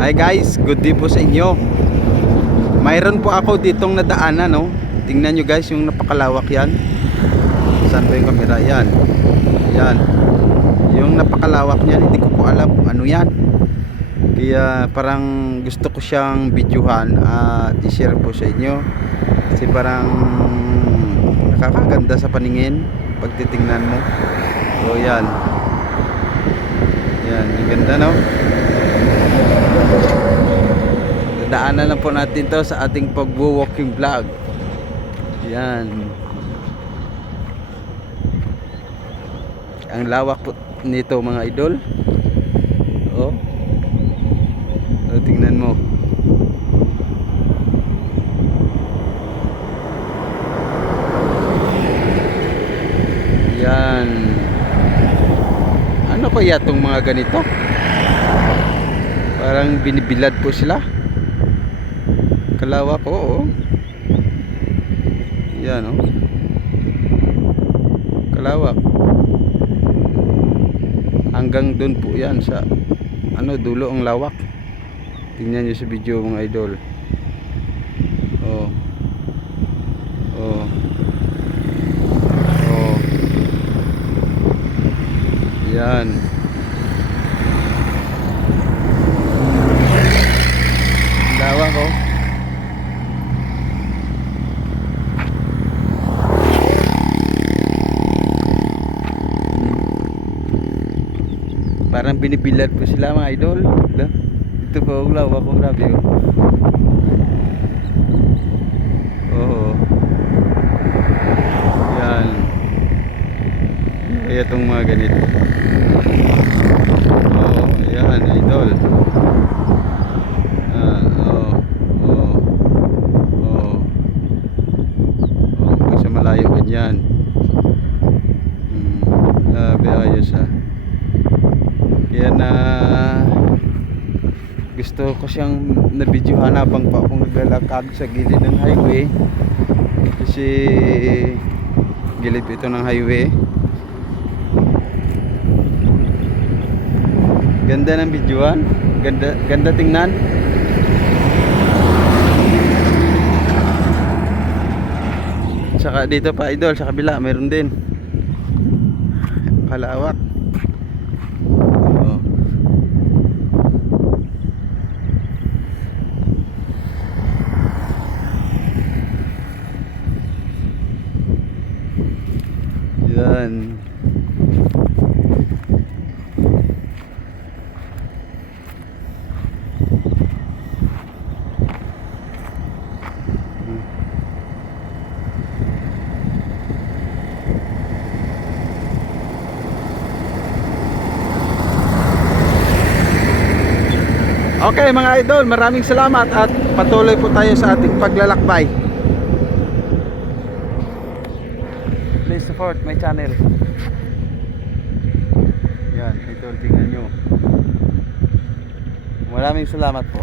Hi guys, good day po sa inyo. Mayroon po ako ditong nadaanan, no. Tingnan nyo guys, yung napakalawak yan. Saan ba yung camera? Yan. Yan. Yung napakalawak niyan, hindi ko po alam kung ano yan. Kaya parang gusto ko siyang videohan at i-share po sa inyo. Kasi parang nakakaganda sa paningin pag titingnan mo. So yan. Yan, ang ganda, no. Daanan lang po natin to sa ating pag-walking vlog. Yan. Ang lawak po nito mga idol. Oh. So, tingnan mo. Yan. Ano kaya tong mga ganito? Parang binibilad po sila. Kalawak, oo. Yan, oh. Kalawak. Hanggang doon po yan sa dulo ang lawak. Tingnan nyo sa video mga idol. Oh. Oh. Oh. Yan. Lawak, oh. Parang binibilad po sila mga idol. Ito po ang lawak ko, grabe, oh. Oo. Yan. Kaya itong mga ganito. Oo, yan idol. Oo. Oo. Oo. Oo, kung sa malayo ganyan. Grabe, ayos, ha. Kaya na gusto ko siyang nabidyohan habang pa akong naglalakad sa gilid ng highway. Kasi gilid ito ng highway. Ganda ng bidyohan. Ganda tingnan. Saka dito pa idol, sa kabila meron din. Kalawak. Yan. Okay mga idol, maraming salamat at patuloy po tayo sa ating paglalakbay. Please support my channel. Yan, idol, tingnan nyo. Maraming salamat po.